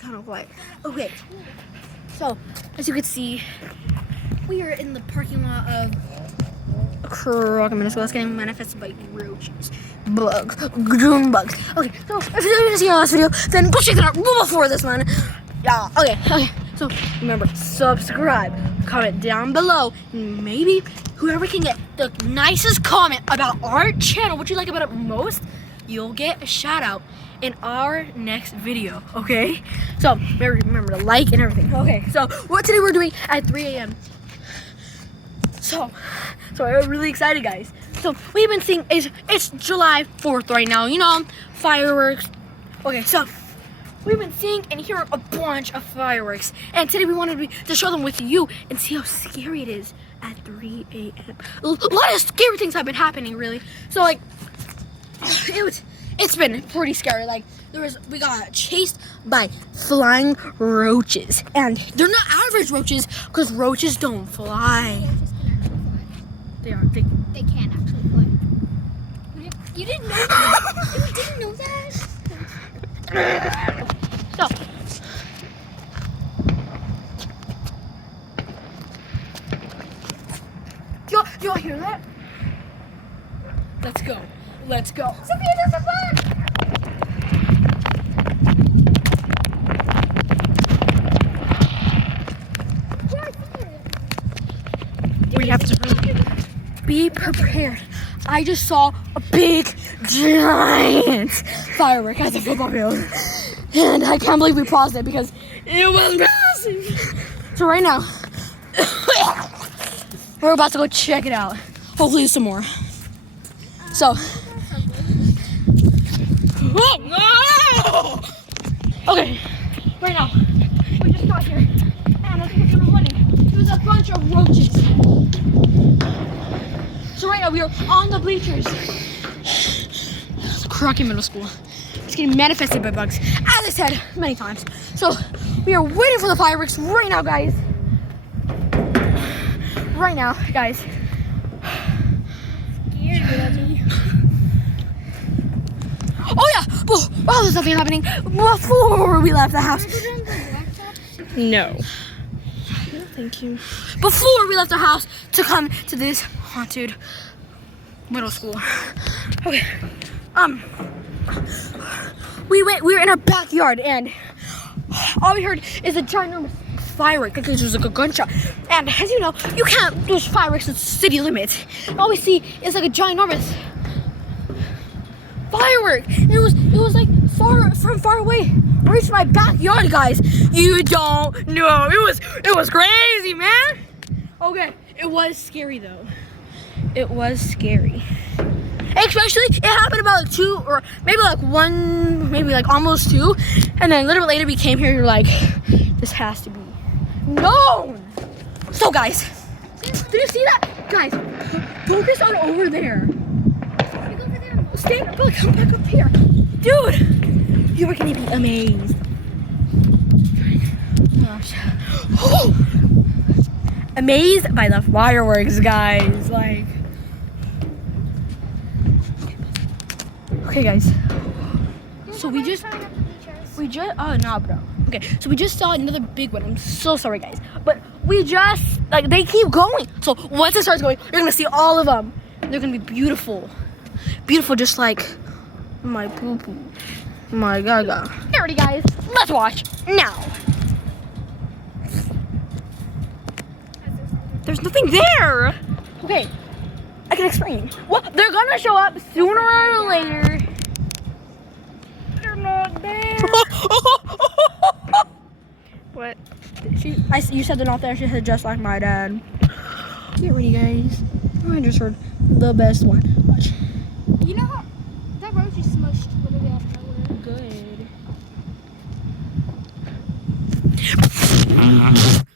kind of quiet. Okay, so as you can see, we are in the parking lot of Crocker Middle School. It's getting manifested by roaches, bugs, June bugs. Okay, so if you didn't see our last video, then go check it out before this one. Yeah, okay. So remember, subscribe, comment down below, and maybe whoever can get the nicest comment about our channel, what you like about it most, you'll get a shout out in our next video, okay? So remember to like and everything. Okay, so what today we're doing at 3 a.m. So I'm really excited, guys. So we've been seeing, it's July 4th right now, you know, fireworks. Okay, so we've been seeing and hearing a bunch of fireworks, and today we wanted to show them with you and see how scary it is at 3 a.m. A lot of scary things have been happening, really. So like, it's been pretty scary. Like we got chased by flying roaches, and they're not average roaches because roaches don't fly. They are. They can actually fly. You didn't know that? You didn't know that? So, do y'all hear that? Let's go. Let's go. Sophia, there's a bug! We have to be prepared. I just saw a big, giant firework at the football field, and I can't believe we paused it because it was massive. So right now, we're about to go check it out. Hopefully some more. So, oh, no! Okay, right now, we just got here, and as we were running, there was a bunch of roaches. So right now we are on the bleachers. Crocker Middle School. It's getting manifested by bugs, as I said many times. So we are waiting for the fireworks right now, guys. Right now, guys. Oh yeah! Oh, there's something happening before we left the house. No. Thank you. Before we left the house to come to this haunted middle school. Okay. We were in our backyard, and all we heard is a ginormous firework because it was like a gunshot. And as you know, you can't do fireworks in city limits. All we see is like a ginormous firework. And it was like far away. Reached my backyard, guys. You don't know. It was crazy, man. Okay, it was scary though. It was scary. Especially, it happened about 2 or maybe like 1, maybe like almost 2, and then a little bit later we came here. You're like, this has to be known. So, guys, did you see that, guys? Focus on over there. Stand up, come back up here, dude. You are gonna be amazed. Gosh. Amazed by the fireworks, guys. Like, okay, guys. So we just oh no, bro. Okay, so we just saw another big one. I'm so sorry, guys, but we just they keep going. So once it starts going, you're gonna see all of them. They're gonna be beautiful, just like my poo poo, my gaga. Alrighty, guys, let's watch now. There's nothing there. Okay, I can explain. Well, they're gonna show up sooner or later. They're not there. What? You said they're not there. She said just like my dad. Get ready, guys. I just heard the best one. Watch. You know how that roach is smushed literally out of nowhere. Good.